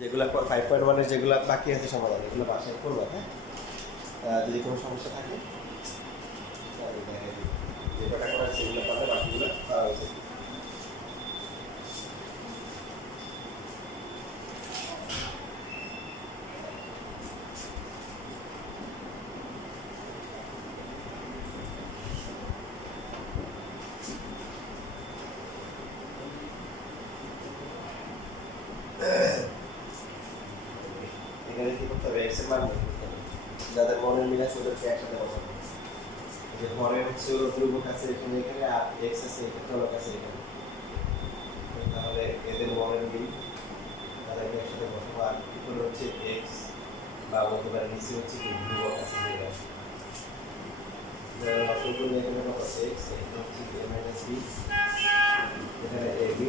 যেগুলো 5.1 এর যেগুলো বাকি আছে সমাধান এগুলো বাসায় করবো। হ্যাঁ, যদি কোনো সমস্যা থাকে আমি দেখাই দিই। যে কটা করা আছে সেগুলো পারলে বাকিগুলো পাওয়া হয়েছে। এখানে কি করতে হবে? এক্স এর মান বের করতে হবে। যাদের মনের মিল আছে ওদেরকে একসাথে বসাবো। যে হরে হচ্ছে হলো ধ্রুবক আছে এখানে, এখানে আর এক্স আছে এখানে, চলক আছে এখানে। তাহলে এদের মনের মিল তাদেরকে একসাথে বসাবো। আর উপরে হচ্ছে এক্স বা বলতে পারে নিচে হচ্ছে কি ধ্রুবক আছে যেটা। যারা লক্ষ্য করলে এখানে কত এক্স, এখানে হচ্ছে এ মাইনাস বি, এখানে A B,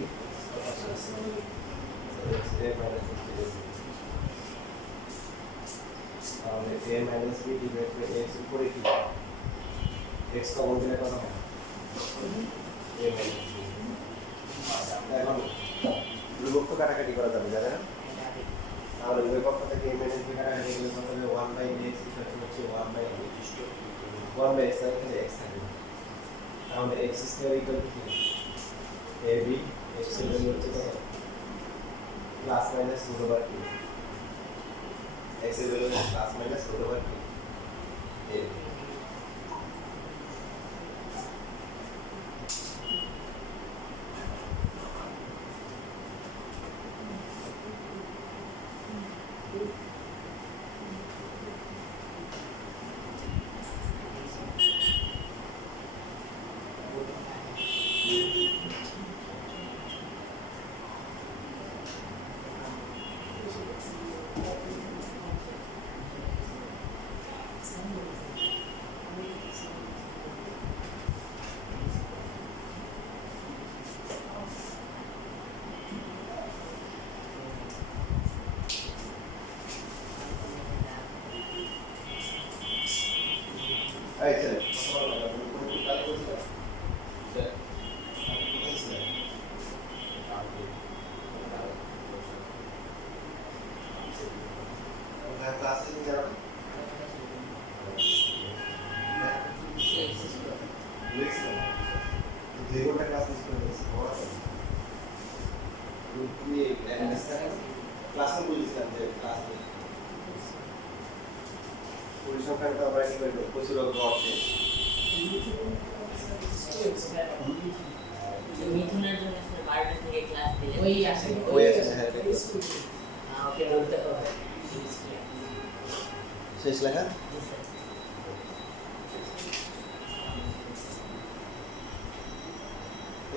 A minus B. তাহলে a minus b divide by x উপরে কি x কমন দিলে কত হয়? a minus b। এখন ধ্রুবক তো কাটাকাটি করা যাবে, জানেন না? তাহলে উভয় পক্ষ থেকে a মাইনাস b কাটাকাটি করলে কত হবে? 1 বাই x ইকুয়াল হচ্ছে 1 বাই 1 বাই x, তাহলে x থাকবে। তাহলে x স্কয়ার ইকুয়াল টু কি? ab x এর ভ্যালু হচ্ছে কত? প্লাস মাইনাস রুট ওভার কি? x এর ভ্যালু হচ্ছে প্লাস মাইনাস রুট ওভার কি? ab। এই ছেলে ক্লাসে যারা 2 ঘন্টা ক্লাস মিস করে দিয়েছি। তুমি ক্লাসে বলেছিলাম যে ক্লাস পরিসংখ্যানটা আমরা কি করবো? প্রচুর অর্থে মিথুনের জন্য স্যার 12টা থেকে ক্লাস দিলে ওই আছে। হ্যাঁ, ওকে বলতে হবে শেষ লেখা।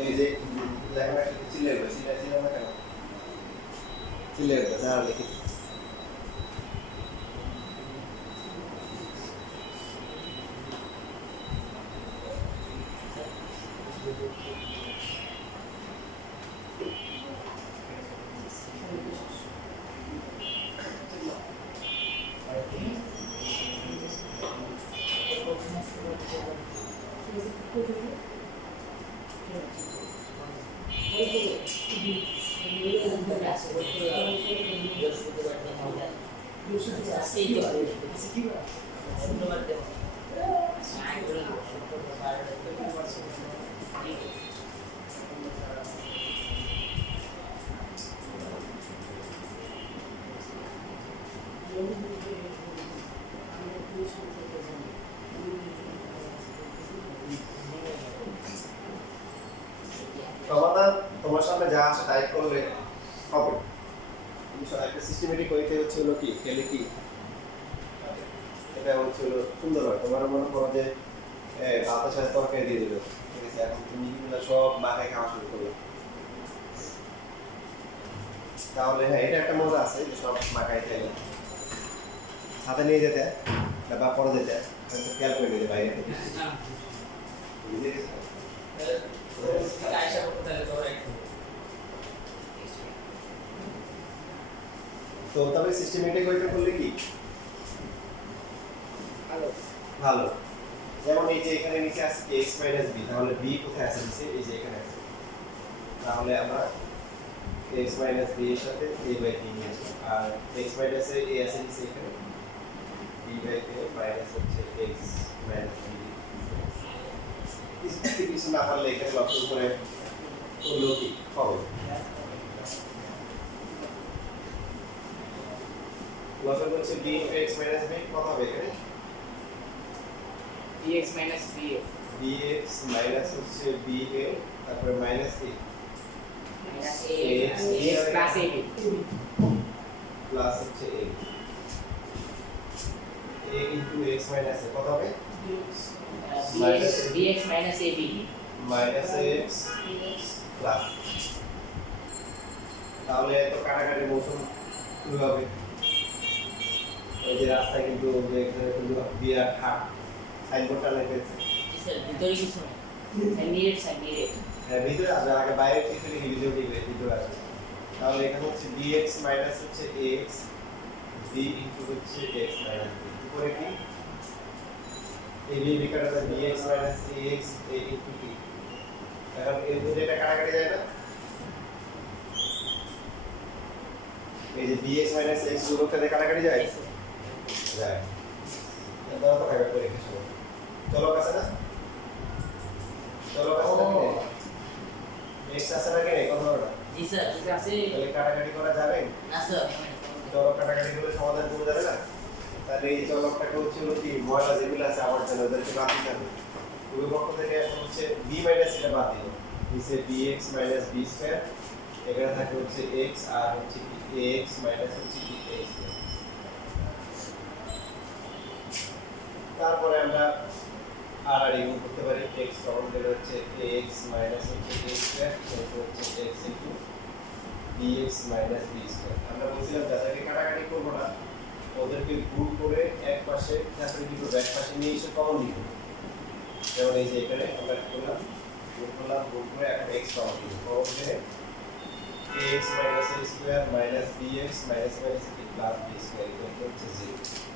এই যে লেখাটা চিল্লে গেছে, চিল্লে না কেন? চিল্লে গেছে আর লিখে সমাধান তোমার সামনে যা আছে টাইপ করলে হবে। একটা সিস্টেমেটিক ওয়েতে হচ্ছে হলো কি খেলে কি এটা হচ্ছে হলো সুন্দর হয়। তোমার মনে করো যে ভাতের সাথে তরকারি দিয়ে দিল, ঠিক আছে, এখন তুমি এগুলো সব মাখায় খাওয়া শুরু করলো। তাহলে হ্যাঁ, এটা একটা মজা আছে যে সব মাখায় খেলে হাতে নিয়ে যেতে বা পরে যেতে খেয়াল করে নিতে বাইরে থেকে। তো তবে সিস্টেমেটিক ওয়েটা করলে কি ভালো ভালো। যেমন এই যে এখানে নিচে আছে x - b, তাহলে b কোথায় আছে? নিচে এই যে এখানে আছে। তাহলে আমরা এক্স মাইনাস বি এর সাথে এ বাই বি নিয়ে আসি আর এক্স মাইনাস এ আছে কি সেখানে বি বাই এ মাইনাস হচ্ছে এক্স মাইনাস বি কিছু না পারলে এখানে লক্ষ্য করে করলো কি হবে লক্ষ্য করছে বি এক্স মাইনাস বি কত হবে এখানে bx minus b bx minus হচ্ছে ba তারপরে minus a minus Ax ax plus ab plus হচ্ছে a a into x minus a কত হবে bx minus ab minus x plus তাহলে তো কাটাকাটি মৌসুম শুরু হবে এই যে রাস্তায় কিন্তু যে এখানে কিন্তু বিরাট হাট সাইনবোর্ডটা লেখেছে স্যার ভিতরে কিছু না সাইনিরেট হ্যাঁ ভিতরে আসবে আগে বাইরে থেকে লিখে ভিতরে দিবে ভিতরে আসবে তাহলে এখানে হচ্ছে bx মাইনাস হচ্ছে ax b ইনটু হচ্ছে x মাইনাস b উপরে কি a b বিকার হবে bx minus ax a into b এখন এর মধ্যে এটা কাটাকাটি যায় না এই যে bx মাইনাস x দুটোতে কাটাকাটি যায় যায় এটা তো ভাগ করে রেখে শুরু চলো কাছে না চলো কাছে না x আছে না কেন কত হবে জি স্যার ঠিক আছে তাহলে কাটাকাটি করা যাবে না স্যার চলক কাটাকাটি করে সমাধান করা যাবে না তাহলে এই চলকটাকে হচ্ছে হলো কি ময়লা যেগুলো আছে আমার জন্য ওদেরকে বাদ দিতে হবে ওই পক্ষ থেকে এখন হচ্ছে b মাইনাস এটা বাদ দিল নিচে bx মাইনাস b স্কয়ার এখানে থাকে হচ্ছে x আর হচ্ছে কি ax মাইনাস হচ্ছে কি a স্কয়ার তারপরে আমরা আর ইউজ করতে পারি x কমন দিলে হচ্ছে ax মাইনাস হচ্ছে a স্কয়ার এটা হচ্ছে x into bx minus b square আমরা বলছিলাম যাদেরকে কাটাকাটি করব না ওদেরকে গুণ করে এক পাশে তারপরে কি করব এক পাশে নিয়ে এসে কমন নিব যেমন এই যে এখানে আমরা কি করলাম গুণ করে এখন x কমন নিব কমন করে ax minus a square minus bx minus minus কি প্লাস b স্কয়ার এটা হচ্ছে 0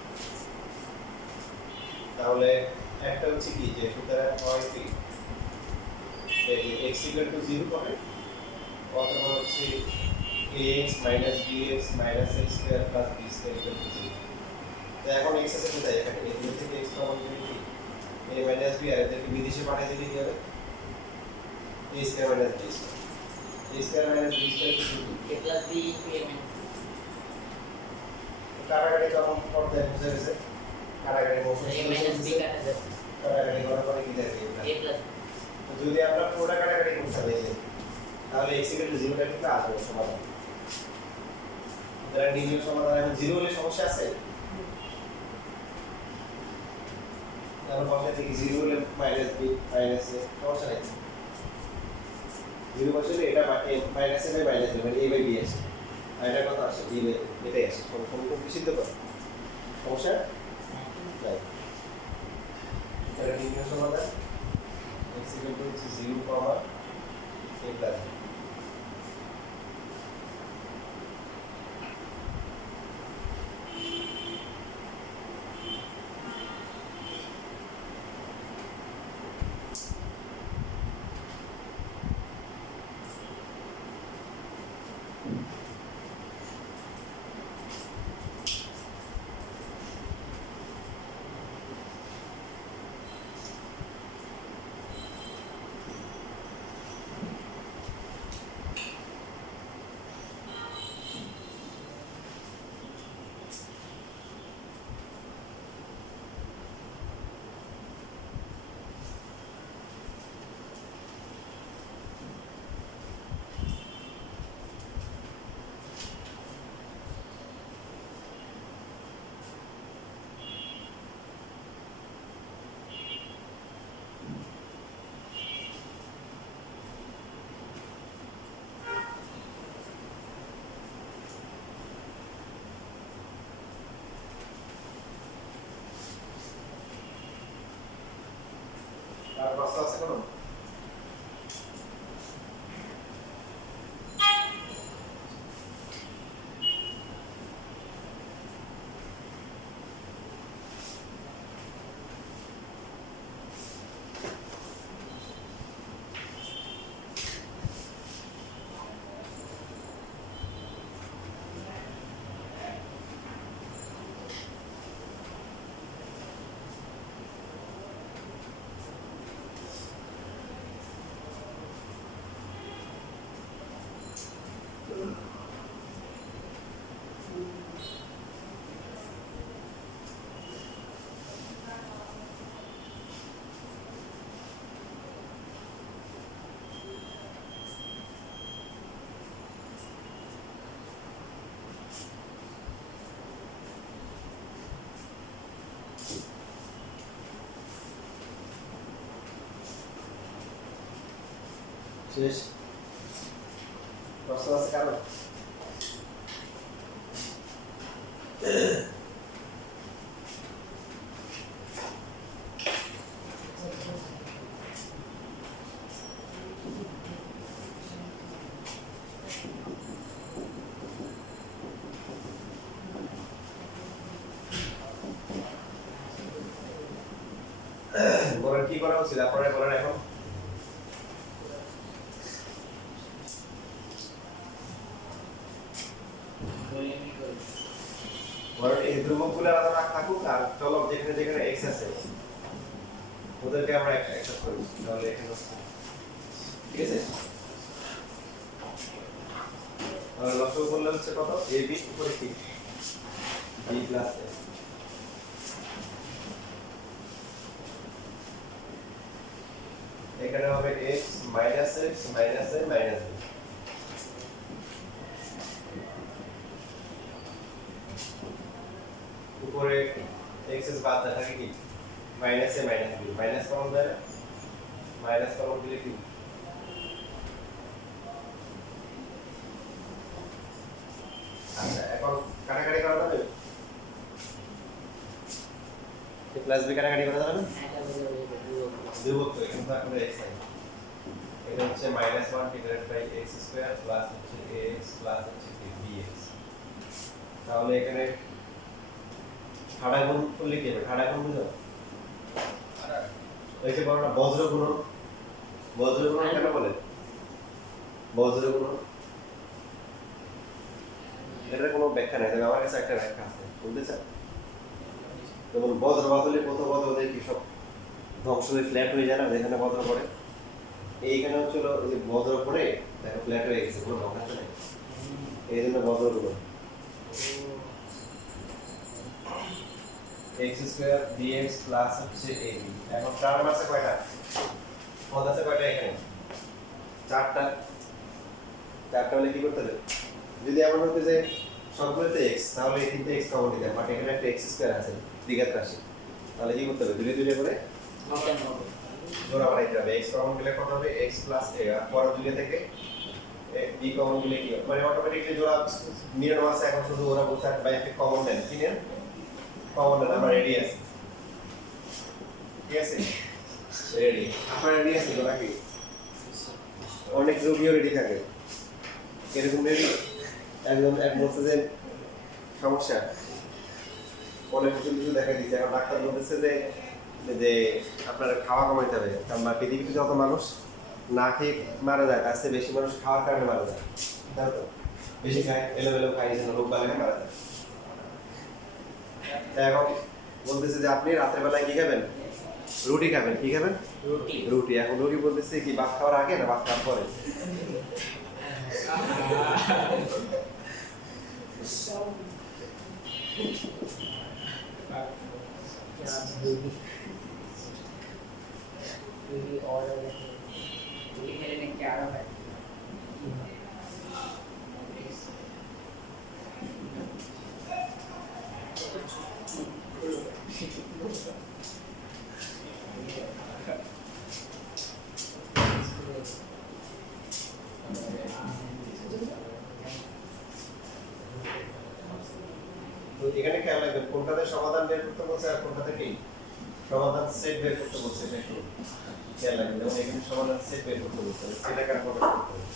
তাহলে একটা হচ্ছে কি যে সুতরাং হয় কি এই যে x equal to 0 পাবে অথবা হচ্ছে ax minus bx minus x square plus b square equal to 0 তো এখন x আছে কোথায় এখানে এই দুটো থেকে x কমন দিলে কি a minus b আর এদেরকে বিদেশে পাঠিয়ে দিলে কি হবে a square minus b square a square minus b square equal to a plus b into a minus কাটাকাটি যখন করতে বুঝে গেছে কাটাকাটি মোশন a minus b কাটা যাবে কাটাকাটি করার পরে কি থাকে a plus তো যদি আমরা পুরোটা কাটাকাটি করতে হবে তাহলে x equal to 0 টা কিন্তু আসবে সমাধান তাহলে নির্ণয় সমাধান এখন 0 হলে সমস্যা আছে আমরা বসাই দেখি 0 হলে মাইনাস b মাইনাস a সমস্যা নেই 0 বসালে এটা minus a by minus a মানে a বাই b আসে আর এটা কত আসে b বাই এটাই আসে খুব বিশুদ্ধ কর সমস্যা নাই তাহলে নির্ণয় সমাধান x equal to 0 comma a plus b আর প্রশ্ন আছে কোনো শেষ প্রশ্ন আছে কারো বলেন কি করা উচিত আপনারা বলেন এখন বলেন এই ধ্রুবকগুলো আলাদা থাকুক আর চলক যেখানে যেখানে এক্স আছে ওদেরকে আমরা অ্যাকসেপ্ট করি তাহলে এখানে ঠিক আছে আর লক্ষ্য করলে হচ্ছে কত a b উপরে কি b প্লাস a এখানে হবে x minus x minus a minus b উপরে x এর বাদ দেওয়া থাকে কি minus a minus b minus common দেয় মাইনাস কমন দিলে কি আচ্ছা এখন কাটাকাটি করা যাবে a প্লাস b কাটাকাটি করা যাবে না ধ্রুবক তো এখানে তো এখন x নাই এটা হচ্ছে -1 divided by x square plus হচ্ছে ax প্লাস হচ্ছে bx তাহলে এখানে ঠাড়া গুণ করলে কি হবে ঠাড়া গুণ বুঝো এই যে বড়টা বজ্র গুণন কেন বলে বজ্র গুণন এটার কোনো ব্যাখ্যা নেই তবে আমার কাছে একটা ব্যাখ্যা আছে বলতে চান যেমন বজ্রপাত হলে কত বজ্র দেয় কি সব ধ্বংস হয়ে ফ্ল্যাট হয়ে যায় না যেখানে বজ্র পড়ে এইখানে হচ্ছে যে বজ্র পড়ে দেখো ফ্ল্যাট হয়ে গেছে কোনো ধ্বংস নেই এই জন্য বজ্র গুণন x স্কয়ার dx প্লাস হচ্ছে ab এখন টার্ম আছে কয়টা পদ আছে কয়টা এখানে চারটা হলে কি করতে হবে যদি এমন হতো যে সবগুলোতে x তাহলে এই তিনটে x কমন দিতে বাট এখানে একটা x স্কয়ার আছে দ্বিঘাত রাশি তাহলে কি করতে হবে দুই করে জোড়া বানাইতে হবে x কমন গেলে কত হবে x প্লাস a আর পরের দুই থেকে b কমন গেলে কি মানে অটোমেটিক্যালি জোড়া মিলানো আছে এখন শুধু ওরা বলছে বাই একটা কমন নেন কি নেন কমন নেন আমার রেডি আছে ঠিক আছে রেডি আপনার রেডি আছে তো নাকি অনেক রোগীও রেডি থাকে এরকম রেডি একজন এক বলছে যে সমস্যা অনেক কিছু দেখা দিচ্ছে এখন ডাক্তার বলতেছে যে আপনার খাওয়া কমাইতে হবে কারণ পৃথিবীতে যত মানুষ না খেয়ে মারা যায় তার চেয়ে বেশি মানুষ খাওয়ার কারণে মারা যায় তাই তো বেশি খায় এলোমেলো খাই রোগ বালে মারা যায় এখন বলতেছে যে আপনি রাতের বেলায় কি খাবেন রুটি খাবেন কি খাবেন রুটি এখন রুটি বলতেছে কি ভাত খাওয়ার আগে না ভাত খাওয়ার পরে তো এখানে খেয়াল রাখবেন কোনটাতে সমাধান বের করতে বলছে আর কোনটাতে কি সমাধান সেট বের করতে বলছে এটা একটু খেয়াল রাখবেন যেমন এখানে সমাধান সেট বের করতে বলছে সেটা কেন করতে হবে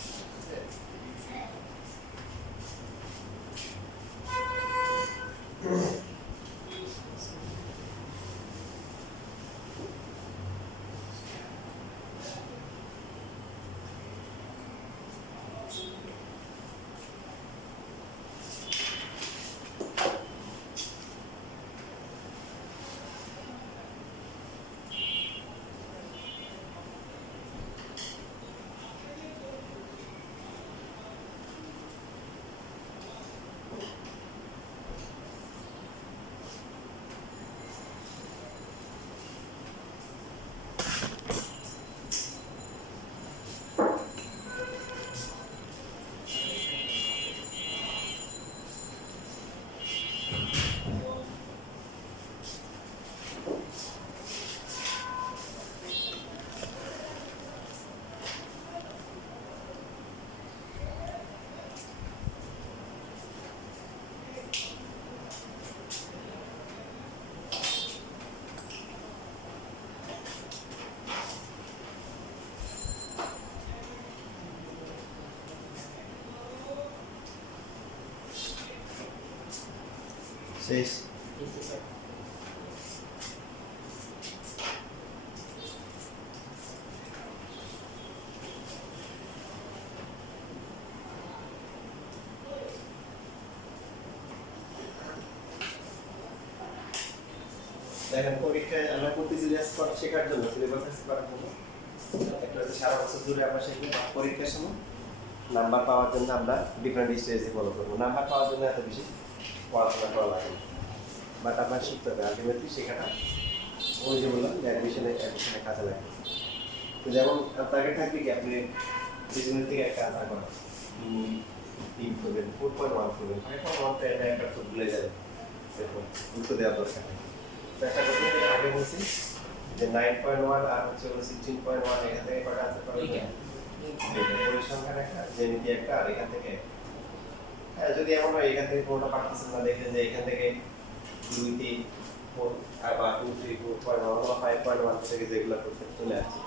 শেষ। জি স্যার। দেখেন পরীক্ষায় আমরা করতেছি যে স্পট শেখার জন্য, সিলেবাস করার জন্য। একটা হচ্ছে সারা বছর ধরে আমরা শিখবো, পরীক্ষার সময় নাম্বার পাওয়ার জন্য আমরা ডিফারেন্ট স্টেজে ফলো করবো। নাম্বার পাওয়ার জন্য এত বেশি পড়াশোনা করা লাগে না, বাট আপনার শিখতে হবে। আলটিমেটলি শেখাটা ওই যে বললাম যে অ্যাডমিশনে কাজে লাগে। তো যেমন টার্গেট থাকবে কি আপনি বিজনেস থেকে একটা আশা করা 3 করবেন, 4.1 করবেন, 5.1 এটা একটা তো ভুলে যাবে, এরকম উত্তর দেওয়ার দরকার নেই। তো একটা কথা আগে বলছি যে 9.1 আর হচ্ছে 16.1 এখান থেকে কটা আনসার করা যায়? পরিসংখ্যান একটা, জ্যামিতি একটা, আর এখান থেকে হ্যাঁ যদি এমন হয় এখান থেকে কোনোটা পারতেছেন না, দেখেন যে এখান থেকে 2 3 4 আর বা 2 3 4.1 অথবা 5.1 থেকে যেগুলো করতে চলে আসছে,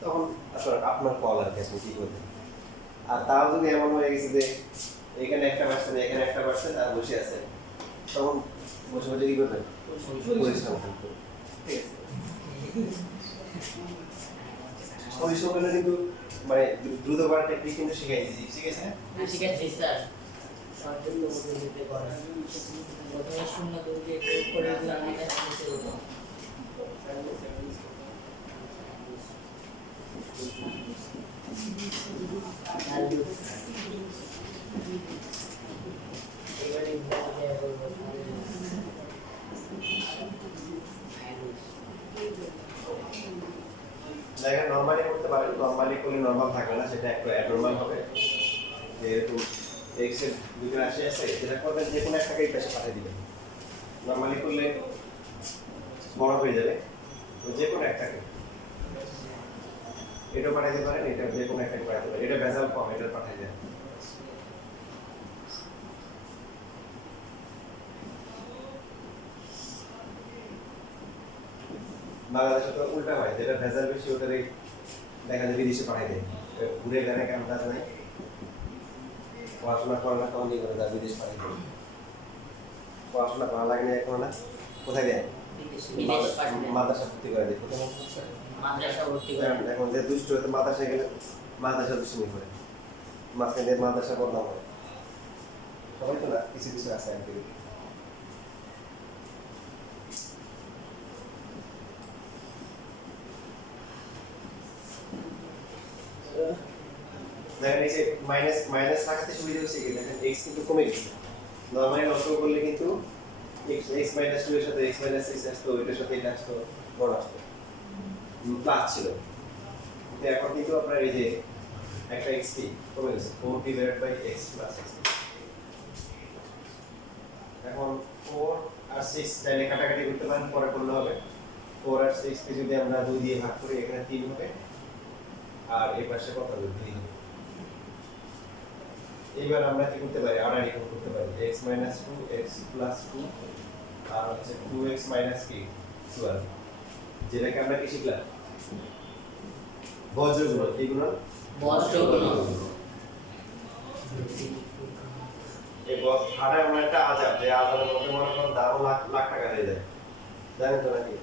তখন আসলে আপনার কল আর কি আপনি কি করবেন। আর তাও যদি এমন হয়ে গেছে যে এখানে একটা পার্সেন্ট এখানে একটা পার্সেন্ট আর বসে আছে, তখন বসে বসে কি করবেন? পরিসংখ্যান করবেন। ঠিক আছে, পরিসংখ্যানে কিন্তু মানে দ্রুত করার টেকনিক কিন্তু শিখাই দিয়েছি, ঠিক আছে? ঠিক আছে স্যার। সরকারি উপযোগিতা করা প্রথমে শূন্য দুর্গে প্রয়োগ করে দিলাম, এটা নিচে হতো। এবারে দেখেন নরমালি করতে পারেন, নরমালি করলে নরমাল থাকবে না, সেটা একটু অ্যাবনর্মাল হবে। যেহেতু এক্স এর দুটো রাশি আছে, যেটা করবেন যে কোনো একটাকে এই পাশে পাঠিয়ে দিবেন। নরমালি করলে বড় হয়ে যাবে, তো যে কোনো একটাকে এটা পাঠাতে পারেন, এটা যে কোনো একটাকে পাঠাতে পারেন। এটা ভেজাল কম, এটা পাঠিয়ে দেন। বাংলাদেশে তো উল্টা হয়, যেটা ভেজাল বেশি ওটারই দেখা যায় বিদেশে পাঠিয়ে দেয়। ঘুরে গেলে কেমন কাজ নাই, পড়াশোনা করে না তখন কি করে যা বিদেশ পাঠিয়ে দেয়। পড়াশোনা করা লাগে না এখন, না কোথায় দেয়? বিদেশ পাঠায়। মাদ্রাসা ভর্তি করে দেয়। মাদ্রাসা ভর্তি করে। এখন যে দুষ্ট হতে মাদ্রাসায় গেলে মাদ্রাসা দুষ্টুমি করে, মাঝখানে মাদ্রাসা বদনাম হয়। সবাই তো না, কিছু কিছু আছে আর কি। দেখেন এই যে মাইনাস মাইনাস লাগাতে সুবিধা হচ্ছে কি, দেখেন এক্স কিন্তু কমে গেছে। নরমালি লক্ষ্য করলে কিন্তু এক্স এক্স মাইনাস 2 এর সাথে এক্স মাইনাস 6 আসতো, এটার সাথে এটা আসতো, বড় আসতো, প্লাস ছিল। কিন্তু এখন কিন্তু আপনার এই যে একটা এক্স কি কমে গেছে, 4 divided by X plus X. এখন 4 আর 6 চাইলে কাটাকাটি করতে পারেন, পরে করলে হবে। 4 আর 6 কে যদি আমরা 2 দিয়ে ভাগ করি, এখানে 3 হবে, আর এই পাশে কত হবে? 2 হবে। এইবার আমরা কি করতে পারি? আড়াআড়ি করতে পারি। x - 2 x + 2 আর হচ্ছে 2x - কি 12, যেটাকে আমরা কি শিখলাম? বজ্রগুণন। কি গুণন? বজ্রগুণন। এই ভাড়া এমন একটা আজাব, যে আজাবের মধ্যে মনে করেন দামও লাখ লাখ টাকা হয়ে যায়, জানেন তো নাকি?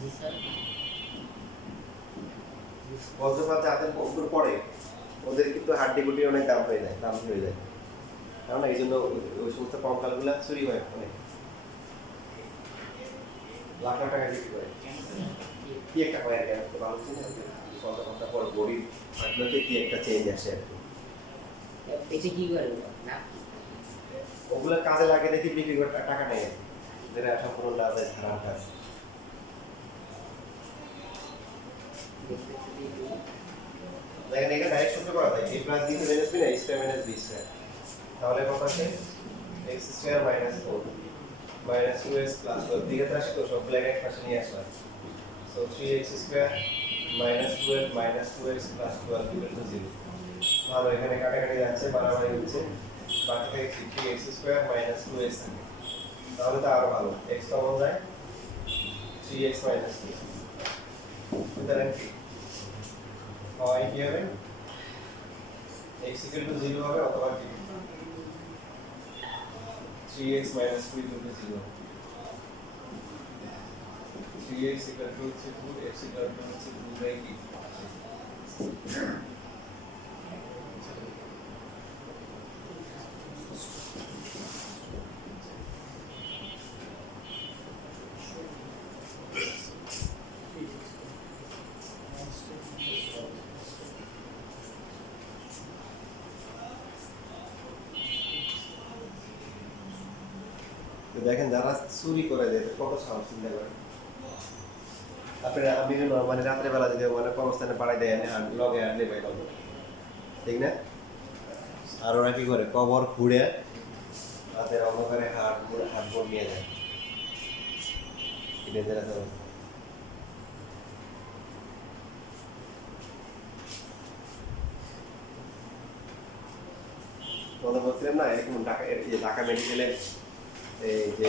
জি স্যার। বজ্রপাত যাদের উপর পড়ে ওদের কিন্তু হাড্ডি গুটি অনেক দাম হয়ে যায়, দাম হয়ে যায়। কারণ এই জন্য ওই সমস্ত কঙ্কালগুলো চুরি হয়, অনেক লাখ লাখ টাকা বিক্রি করে। কি একটা হয় আর কি, আমি তো ভালো চিনি না, কত পর গরিব আপনাকে কি একটা চেঞ্জ আসে আর কি। এটা কি করে না? ওগুলো কাজে লাগে দেখি বিক্রি করে টাকা নেই, যেটা সম্পূর্ণ না যায় হারাম কাজ। দেখেন এখানে ডাইরেক্ট সূত্র করা যায়, a + b * b না a * b², তাহলে কত আসে? x² - 4 - 2x + 12 দিকে আসে, তো সব ব্ল্যাক এক পাশে নিয়ে আসলাম। So 3x² - 12 - 2x + 12 = 0। ভালো, এখানে কাটাকাটি যাচ্ছে, বাড়াবাড়ি হচ্ছে, বাকি থেকে 3x² - 2x থাকে, তাহলে তো আরো ভালো, x কমন যায়, 3x - 2। সুতরাং কি হয়, কি হবে? x = 0 হবে, অথবা কি 3x 3x minus 2 equal to 0. 3x equal to 2, x equal to 2 by কি? দেখেন যারা চুরি করে দেয় কত সাহস চিন্তা করেন আপনারা বিভিন্ন মানে রাত্রেবেলা যদি মানে কর্মস্থানে পাড়ায় দেয় আর লগে আনলে পাই পাবো ঠিক না আর ওরা কি করে কবর খুঁড়ে রাতের অন্ধকারে হাত বোট নিয়ে যায় এটা যারা তো তোমাদের বলছিলাম না এরকম ঢাকা মেডিকেলে এই যে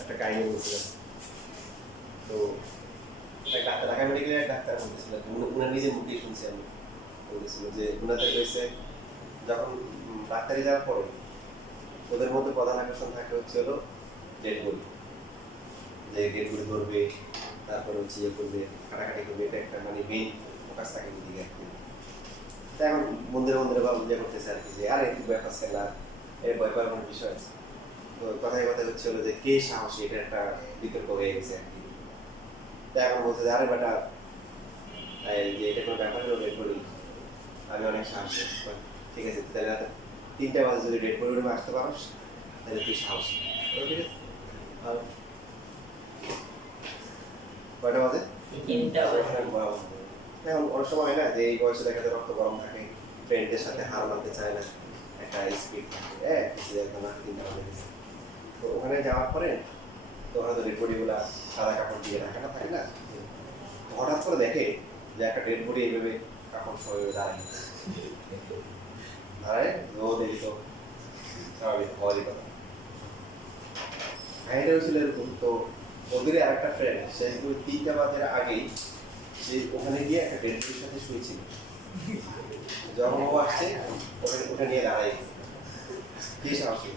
একটা কাহিনী বলছিলাম তো ঢাকা মেডিকেলের ডাক্তার বলতেছিলেন উনার নিজের মুখে শুনছি আমি বলতেছিল যে উনাদের কইছে যখন ডাক্তারি যাওয়ার পরে ওদের মধ্যে প্রধান আকর্ষণ থাকে হচ্ছে হলো ডেড বডি যে ডেড বডি ধরবে তারপরে হচ্ছে ইয়ে করবে কাটাকাটি করবে এটা একটা মানে মেইন ফোকাস থাকে দিকে আর কি তাই এখন মন্দিরে মন্দিরে বা ইয়ে করতেছে আর কি যে আরে একটু ব্যাপার না এর ভয় পাওয়ার কোনো বিষয় তো কথায় কথায় হচ্ছে হলো যে কে সাহসী এটা একটা বিতর্ক হয়ে গেছে আর কি তাই এখন বলছে যে আরে বেটা যে এটা কোনো ব্যাপার হলো ডেড বডি আমি অনেক সাহসী ঠিক আছে তাহলে 3টা বাজে যদি ডেড বডি রুমে আসতে পারোস তাহলে তুই সাহসী ঠিক আছে কয়টা বাজে 3টা বাজে এখন অনেক সময় হয় না যে এই বয়সে দেখা যায় রক্ত গরম থাকে ফ্রেন্ডদের সাথে হার মানতে চায় না একটা স্পিড থাকে কিছু একদম 3টা বাজে গেছে তো ওখানে যাওয়ার পরে তো হয়তো ডেড বডিগুলা সাদা কাপড় দিয়ে রাখাটা থাকে না হঠাৎ করে দেখে যে একটা ডেড বডি এইভাবে কাপড় সরিয়ে দাঁড়ায় ও দেখি তো স্বাভাবিক হওয়ারই কথা কাহিনীটা হয়েছিল এরকম তো ওদের আরেকটা ফ্রেন্ড সে কিন্তু 3টা বাজে আগেই সে ওখানে গিয়ে একটা ডেড বডির সাথে শুয়েছিল যখন ও আসছে ওটা নিয়ে দাঁড়াই কি সাহসী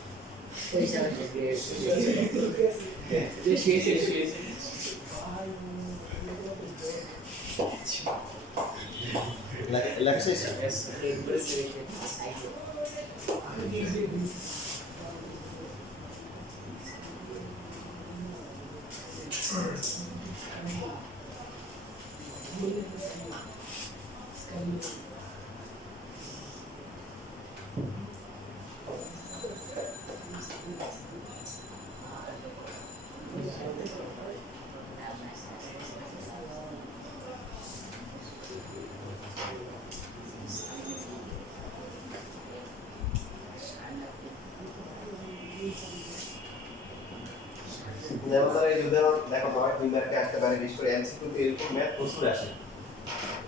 যেমন ধরো এই উদাহরণ দেখো তোমার 2 মার্কে আসতে পারে বিশেষ করে এমসিকিউ তে এরকম ম্যাথ প্রচুর আসে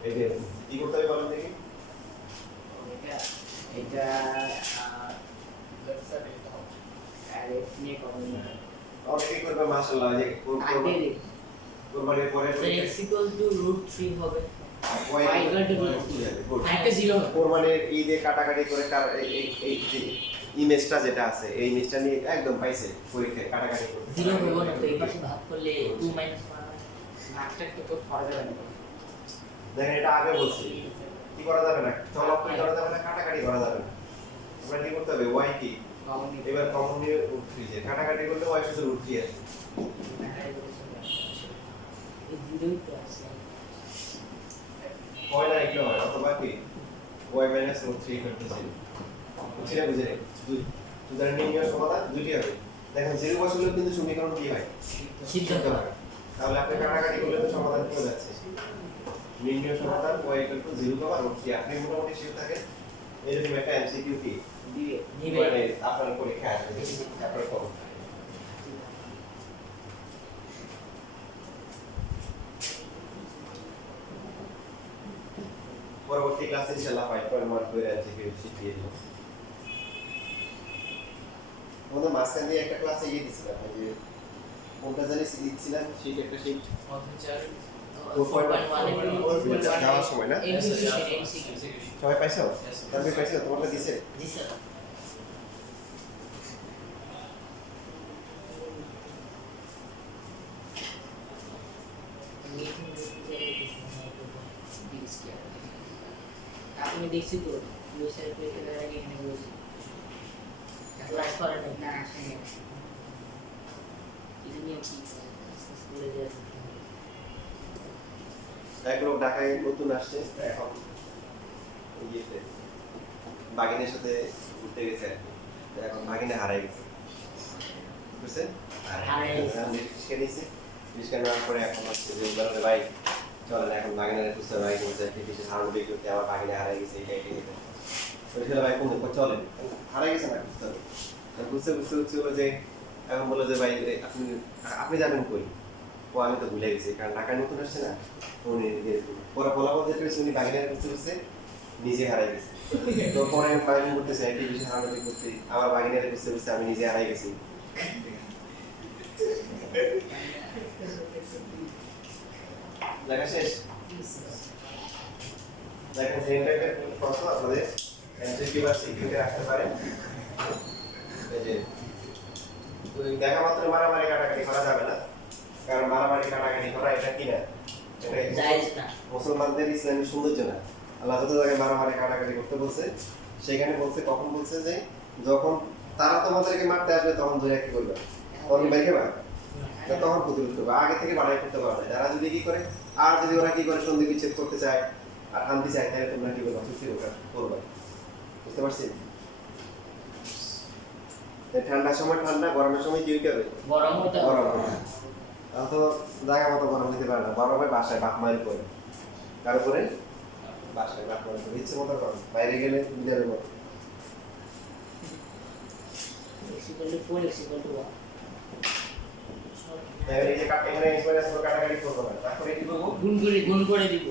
এই যে কি করতে হবে বলেন দেখি এটা আর এফ নিয়ে কমন অনেকেই করবে মাশাআল্লাহ যে কোরবানির পরে x √3 হবে y একটা 0 হবে কোরবানির ঈদে কাটাকাটি করে এই যে ইমেজটা যেটা আছে এই ইমেজটা নিয়ে একদম পাইছে পরীক্ষায় কাটাকাটি করে 0 হবে না তো এই পাশে ভাগ করলে 2 - 1 ভাগটা তো করা যাবে না দেখেন এটা আগে বলছি কি করা যাবে না চলক করা যাবে না কাটাকাটি করা যাবে না আমরা কি করতে হবে y কি এবার কমন নিয়ে √3 যে কাটাকাটি করলে y শুধু √3 আসে এই ভিডিওই তো আছে হয় না এগুলো হয় অথবা কি y - √3 করতে চাই বুঝিনা বুঝে রে সুতরাং নির্ণয় সমাধান দুটি হবে দেখেন 0 বসালে কিন্তু সমীকরণ কি হয় সিদ্ধ হয় তাহলে আপনি কাটাকাটি করলে তো সমাধান হয়ে যাচ্ছে নির্ণয় সমাধান y = 0, আপনি মোটামুটি শিওর থাকেন এরকম একটা এমসিকিউ কি দিবে মানে আপনার পরীক্ষায় আসবে আপনার কম পরবর্তী ক্লাসে ইনশাআল্লাহ 5.1 করে এমসিকিউ শিখিয়ে দেব আমাদের মাঝখান দিয়ে একটা ক্লাসে গিয়ে দিছিলাম যে কোনটা জানি শিখছিলাম সেই একটা শিট অফিসার 4.1 যাওয়ার সময় না সবাই পাইছো তুমি পাইছো তোমাকে দিছে জি স্যার দেখছি তো ইউএসএর পরীক্ষা আগে এখানে বসে ক্লাস করে না আসেনি এটা নিয়ে কি স্কুলে যায় এক লোক ঢাকায় নতুন আসছে এখন ইয়েতে বাগিনের সাথে ঘুরতে গেছে আর কি। তো এখন বাগিনে হারাই গেছে বুঝছেন হারাই গেছে। রিক্সা নিয়েছে রিক্সা নেওয়ার পরে এখন হচ্ছে যে বলতে ভাই চল না এখন বাগিনের খুঁজতে ভাই বলছে কিছু হারানো বিক্রি করতে আমার বাগিনে হারাই গেছে এইটা এটা এটা ওইখানে ভাই কোন চলেন হারাই গেছে না বুঝতে হবে বুঝতে বুঝতে বুঝতে হলো যে এখন বললো যে ভাই আপনি আপনি যাবেন কই ও আমি তো ভুলে গেছি কারণ ঢাকায় নতুন আসছে না উনি পরে বলা বলতে পেরেছি উনি বাগিনের বুঝতে বুঝতে নিজে হারাই গেছে তো পরে আমি বাগিন করতেছি আইটি বিষয় হারানো করতে আমার বাগিনের বুঝতে বুঝতে আমি নিজে হারাই গেছি দেখা শেষ দেখেন সেম টাইপের প্রশ্ন আপনাদের এমসিকিউ বা সিকিউতে আসতে পারে এই যে দেখা মাত্র মারামারি কাটাকাটি করা যাবে না কারণ মারামারি কাটাকাটি করা এটা কি না এটা জায়েজ না মুসলমানদের ইসলামের সৌন্দর্য না আল্লাহ যত জায়গায় মারামারি কাটাকাটি করতে বলছে সেখানে বলছে কখন বলছে যে যখন তারা তোমাদেরকে মারতে আসবে তখন ধরে কি করবে তখন বেঁকে বা তখন প্রতিরোধ করবে আগে থেকে বাড়াই করতে পারবে যারা যদি কি করে আর যদি ওরা কি করে সন্ধি বিচ্ছেদ করতে চায় আর শান্তি চায় তাহলে তোমরা কি করবে চুক্তি করবে বুঝতে পারছি ঠান্ডার সময় ঠান্ডা গরমের সময় কি হইতে হবে গরম হতে গরম তাহলে তো জায়গা মতো গরম হতে পারে না গরমে বাসায় বাপ মাইল করে তার উপরে বাসায় বাপ মাইল করে ইচ্ছে মতো গরম বাইরে গেলে বিদারের মতো এই যে এখানে এক্সপেরিয়েন্স করে কাটাকাটি করবো না তারপরে কি করবো গুণ করে দিব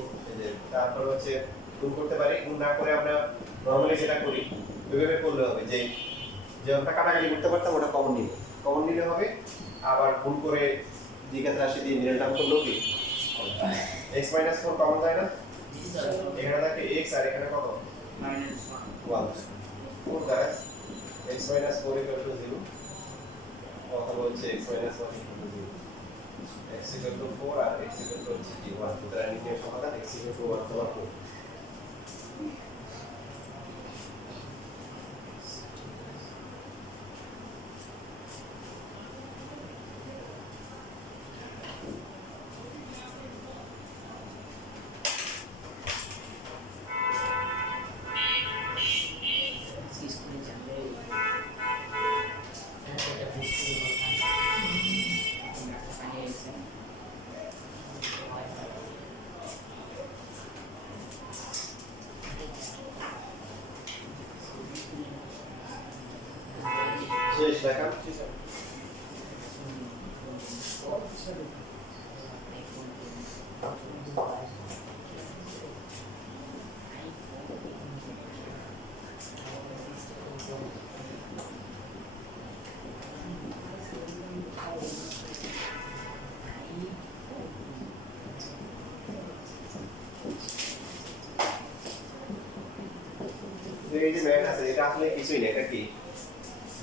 তারপর হচ্ছে গুণ করতে পারি গুণ না করে আমরা নরমালি যেটা করি ওইভাবে করলে হবে যে যে আমরা কাটাকাটি করতে পারতাম ওটা কমন নিলে হবে আবার গুণ করে দ্বিঘাত রাশি দিয়ে মিডল টার্ম করলেও কি x - 4 কমন যায় না জি স্যার এখানে থাকে x আর এখানে কত -1 4 দ্বারা x - 4 0 অথবা হচ্ছে x - 1 0 x 4 আর x হচ্ছে 1 সুতরাং নিচে সমাধান x 1 অথবা 4 শেষ দেখা এই যে ম্যাট আছে এটা আসলে কিছুই না এটা কি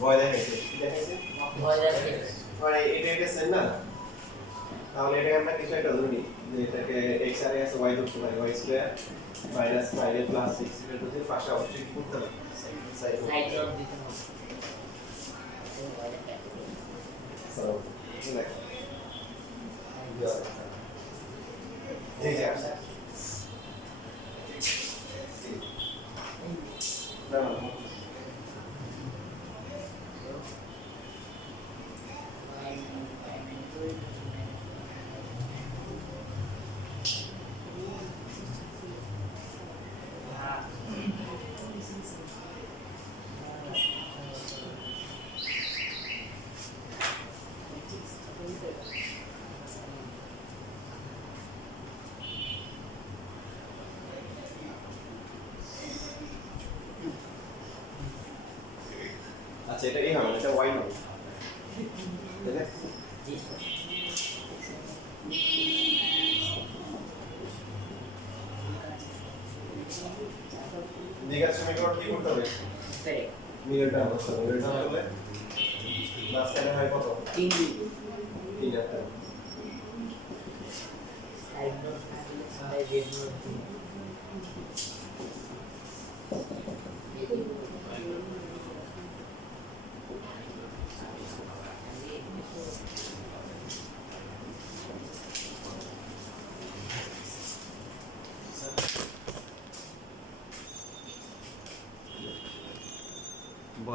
ভয় দেখাইছে কি দেখাইছে ভয় লাগে মানে এটা সেম না তাহলে এটাকে আমরা কিছু একটা ধরে নিই যে এটাকে x আর s y ধরতে পারি y স্কয়ার মাইনাস 5 প্লাস 6 এর মধ্যে পাশে অবশ্যই কি করতে হবে সাইড সাইড ডট দিতে হবে সো দেখ এই যে আসছে না আচ্ছা এটা এই হবে এটা y হবে ঠিক আছে জি স্যার দ্বিঘাত সমীকরণ কি করতে হবে মিডল টার্ম করতে হবে মিডল টার্ম করলে মাঝখানে হয় কত 3 3 একটা সাইড ডট থাকলে সবাই বের হবে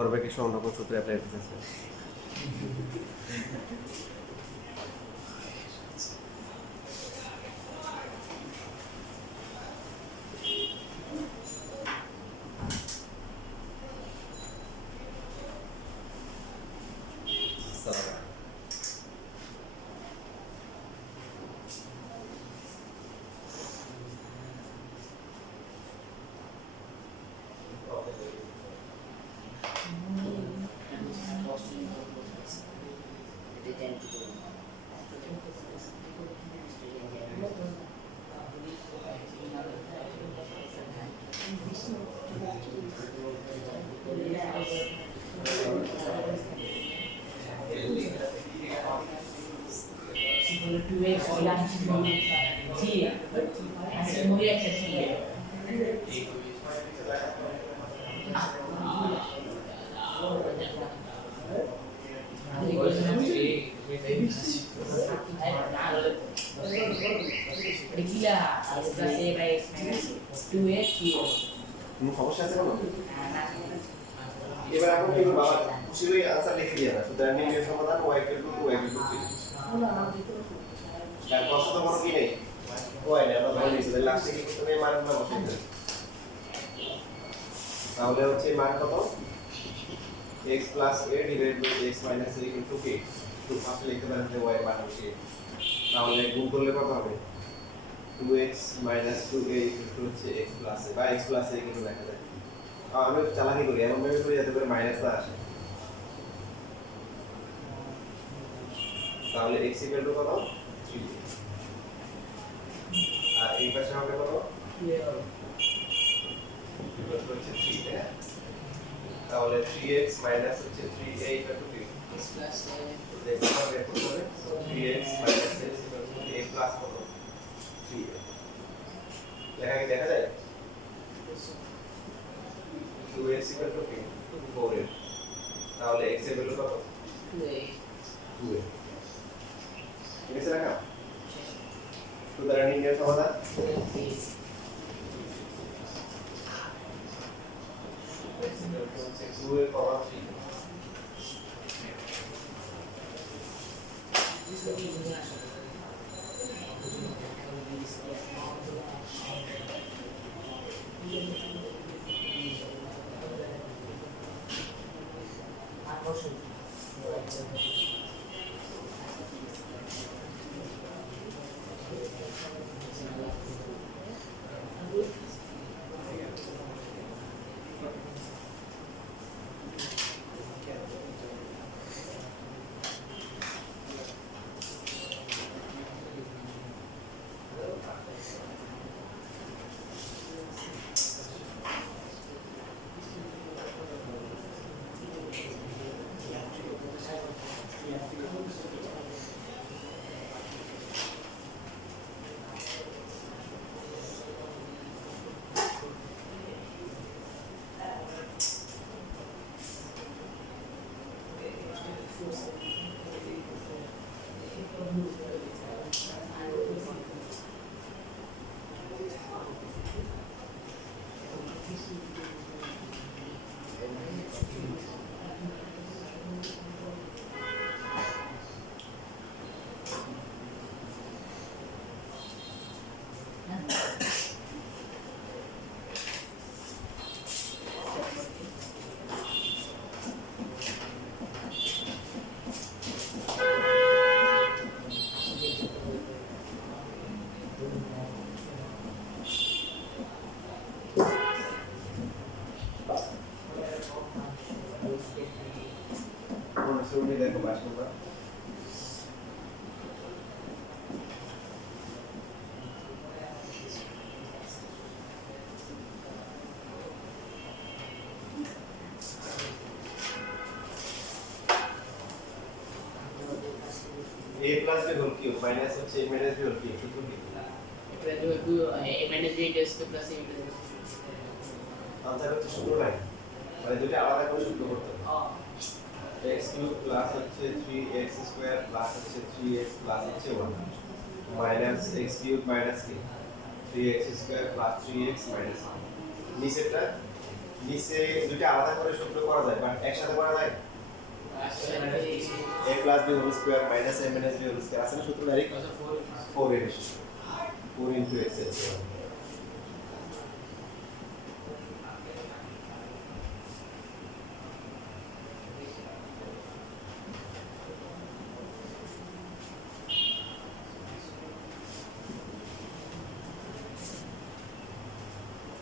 ভরবেগের সহ অন্য কোন সূত্রে অ্যাপ্লাই করতেছে? কোনো সমস্যা আছে কোনো? এবার এখন কিন্তু বাবা খুশি হয়ে আনসার লিখে দিয়ে না, সুতরাং নির্ণয় সমাধান y = 2 y = 3। তার কষ্ট তো কোনো কি নেই, y না, আমরা ধরে নিয়েছি লাস্টে কি করতে হবে, মান না বসাই দেব। তাহলে হচ্ছে মান কত, x + a / x - a * k। তো ফার্স্টে লিখতে পারেন যে y এর মান হচ্ছে, তাহলে গুণ করলে কত হবে, 2x - 2a হচ্ছে x + a বা x + a কিন্তু লেখা যায়। আমি চালাকি করি, এমন ভাবে করি যাতে করে মাইনাস না আসে। তাহলে x = কত, 3, আর এই পাশে হবে কত, হচ্ছে 3, তাই না? তাহলে 3x মাইনাস হচ্ছে 3a = কি, x + a। দেখো হবে কত হবে, 3x - x = a প্লাস কত, 3a। দেখা যায় 2x = কি, 4a। তাহলে x এর ভ্যালু কত, 2a। ঠিক আছে রাখা। সুতরাং নির্ণয় সমাধান 2 এর পাওয়ার 3। শুরুতে দেখো 5 নম্বর। a plus b whole cube minus হচ্ছে a minus b whole cube সূত্র কি? আনসার হচ্ছে সূত্র নাই, মানে দুটো আলাদা করে সূত্র করতে হবে। x cube প্লাস হচ্ছে 3x স্কয়ার প্লাস হচ্ছে 3x প্লাস হচ্ছে 1 মাইনাস x কিউব মাইনাস কি 3x square plus 3x minus 1। নিচেরটা নিচে দুটো আলাদা করে সূত্র করা যায় বাট একসাথে করা যায় a plus b whole square minus a minus b whole square আছে না সূত্র ডাইরেক্ট 4 এর 4 ইনটু x এর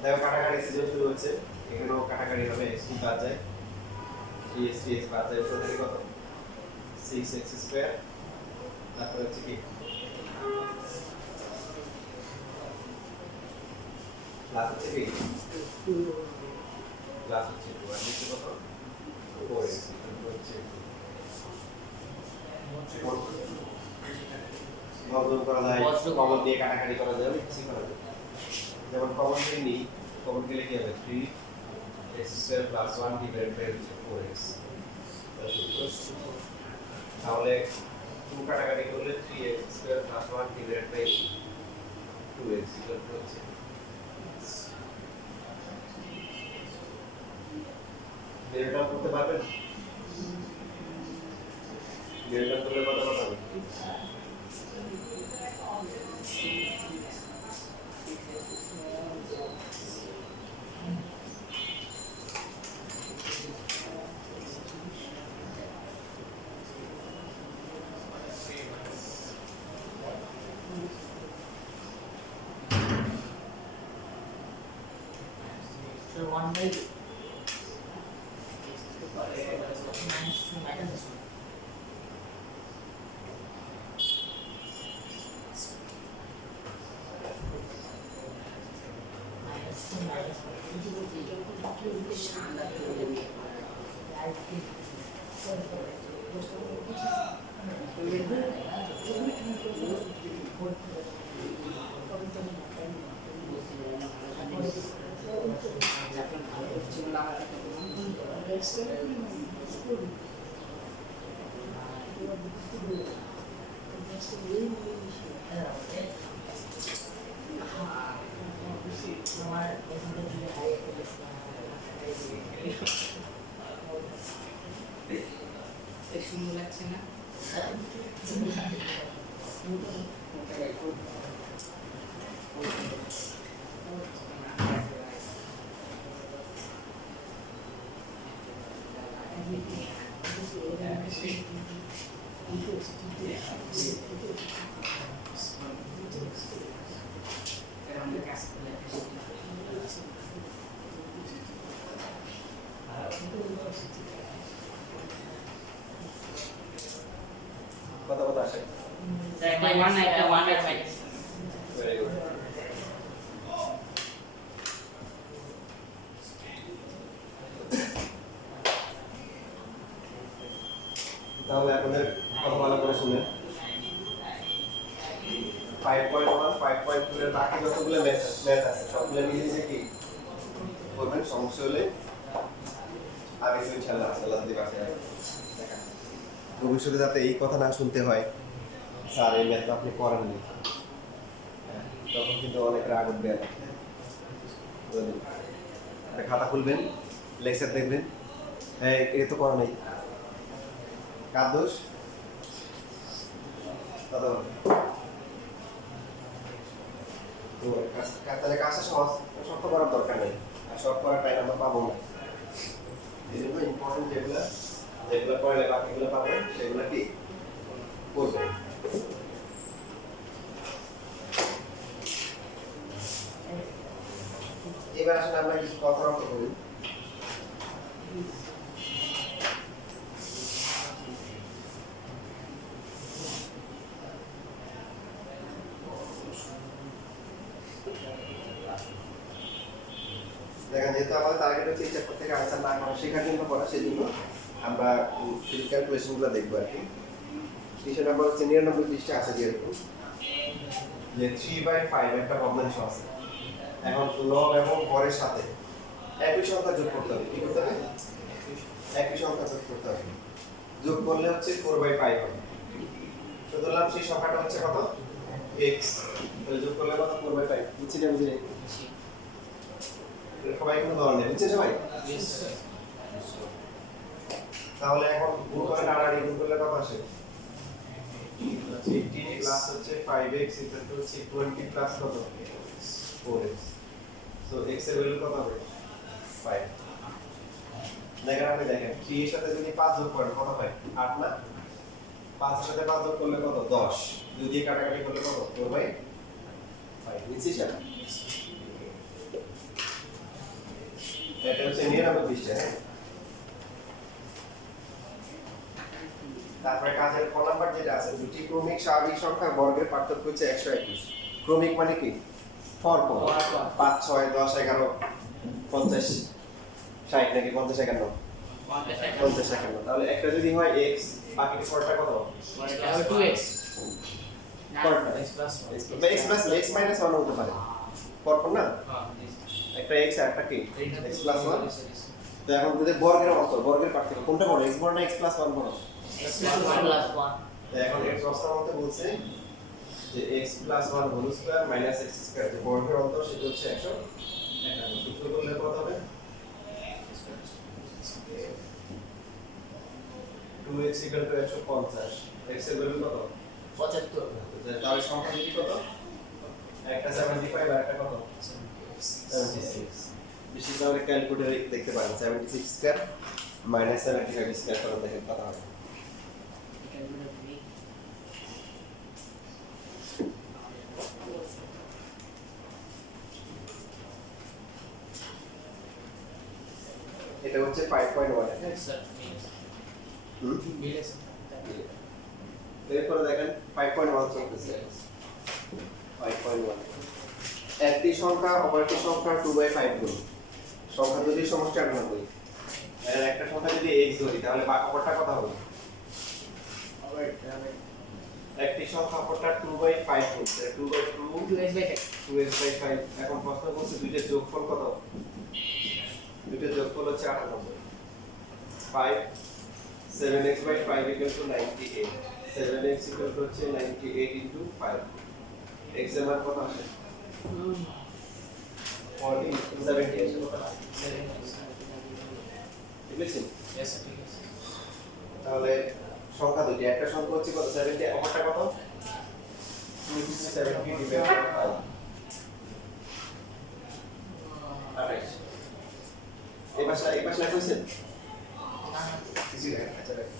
দেখো কাটাকাটি সিজন শুরু হচ্ছে এখানেও কাটাকাটি হবে x বাদ যায় 3x বাদ যায় তো থেকে কত 6x স্কয়ার তারপর হচ্ছে কি প্লাস হচ্ছে কি প্লাস হচ্ছে 2 আর নিচে কত 4x তারপর হচ্ছে বদল করা যায় কমন দিয়ে কাটাকাটি করা যায় অনেক কিছু করা যায় যেমন কমন দিয়ে নিই কমন দিলে কি হবে 3x square plus 1 divided by 4x তাহলে 2 কাটাকাটি করলে 3x square plus 1 divided by 2x equal to হচ্ছে ডেল্টা করতে পারবেন ডেল্টা করলে কত কত হবে So 1 by minus 2 minus 1. সুন্দর লাগছে না কত কত আসে one minus ভেরি গুড তাহলে আপনাদের কত ভালো করে শুনেন 5.1 5.2 এর বাকি যতগুলো ম্যাথ আছে সবগুলো মিলে যে কি করবেন সমস্যা হলে আগে তো ইনশাআল্লাহ আল্লাহ যদি বাঁচে দেখেন ভবিষ্যতে যাতে এই কথা না শুনতে হয় স্যার এই ম্যাথ আপনি করেননি তখন কিন্তু অনেক রাগ উঠবে একটা খাতা খুলবেন লেকচার দেখবেন হ্যাঁ এ তো করা নেই কার দোষ দাদা তো তাহলে কাজটা সহজ শক্ত করার দরকার নেই আর শর্ট করার টাইম আমরা পাবো না এই জন্য ইম্পর্টেন্ট যেগুলো যেগুলো পড়লে বাকিগুলো পাবেন সেগুলো কি করবেন এবার আসলে আমরা কিছু কথা রক্ত করি দেখেন যেহেতু আমাদের টার্গেট হচ্ছে এই চ্যাপ্টার থেকে আনসার না করা শেখার জন্য করা সেই জন্য আমরা ক্যালকুলেশনগুলো দেখবো আর কি টিউশন নাম্বার হচ্ছে 99 পৃষ্ঠা আছে যেরকম যে 3/5 একটা ভগ্নাংশ আছে এখন লব এবং হরের সাথে একই সংখ্যা যোগ করতে হবে কি করতে হবে একই সংখ্যা যোগ করতে হবে যোগ করলে হচ্ছে 4/5 হবে সুতরাং সেই সংখ্যাটা হচ্ছে কত x তাহলে যোগ করলে কত 4/5 বুঝছি না বুঝি সবাই কোনো ধরনের বুঝছে সবাই? Yes, sir. তাহলে এখন গুণ করে টানাটানি গুণ করলে কত আসে? 18 প্লাস হচ্ছে 5x ইকুয়াল টু হচ্ছে 20 প্লাস কত? 4x। সো x এর ভ্যালু কত হবে? 5। দেখেন আপনি দেখেন 3 এর সাথে যদি 5 যোগ করেন কত হয়? 8 না? 5 এর সাথে 5 যোগ করলে কত? 10। দুই দিয়ে কাটাকাটি করলে কত? 4/5 নিশ্চিত স্যার? এটা হচ্ছে 99 পৃষ্ঠা, হ্যাঁ? তারপরে কাজের ক নাম্বার যেটা আছে, দুটি ক্রমিক স্বাভাবিক সংখ্যার বর্গের পার্থক্য হচ্ছে 121। ক্রমিক মানে কি? পরপর 5 6 10 11 50 60 নাকি 50 51 50 51। তাহলে একটা যদি হয় x, বাকি পরটা কত? এটা হবে 2x পরটা x plus 1 বা x প্লাস x মাইনাস 1 হতে পারে। পরপর না? হ্যাঁ একটা x আর একটা কি? x plus 1। x তো এখন যদি বর্গের অন্তর, বর্গের পার্থক্য কোনটা বড়? x বড় না x প্লাস 1 বড়? plus 1 তো এখন এর প্রশ্নের মধ্যে বলছে যে x plus 1 whole square minus x square, যে বর্গের অন্তর সেটা হচ্ছে 151। সূত্র করলে কত হবে? 2x equal to 150। x এর ভ্যালু কত? 75 তাহলে সংখ্যা দুটি কত? একটা 75 আর একটা কত? 76। বেশি তাহলে ক্যালকুলেটরে দেখতে পারেন 76 স্কয়ার মাইনাস 75 স্কয়ার করে দেখেন কত হবে। এটা হচ্ছে 5.1। স্যার হুম, মিলে স্যার এরপরে দেখেন 5.1 চলতেছে। 5.1 একটি সংখ্যা অপরটি সংখ্যা 2/5 গুণ। সংখ্যা দুটির সমষ্টি 98। এর একটা সংখ্যা যদি x ধরি তাহলে অপরটা কত হবে? একটি সংখ্যা অপরটা 2/5 গুণ, 2/2 2x/5। এখন প্রশ্ন বলছে দুইটার যোগফল কত? দুইটার যোগফল হচ্ছে 98। 5 7x/5 98। 7x হচ্ছে 98 into 5। x এর মান কত আসে? 40 70 আসে কত? ঠিক আছে? yes sir ঠিক আছে তাহলে সংখ্যা দুটি, একটা সংখ্যা হচ্ছে কত? 70, অপরটা কত? 270 ডিভাইড বাই 5 28। এই পাশে লেখা হয়েছে? কিছু লেখা নেই, আচ্ছা লেখা।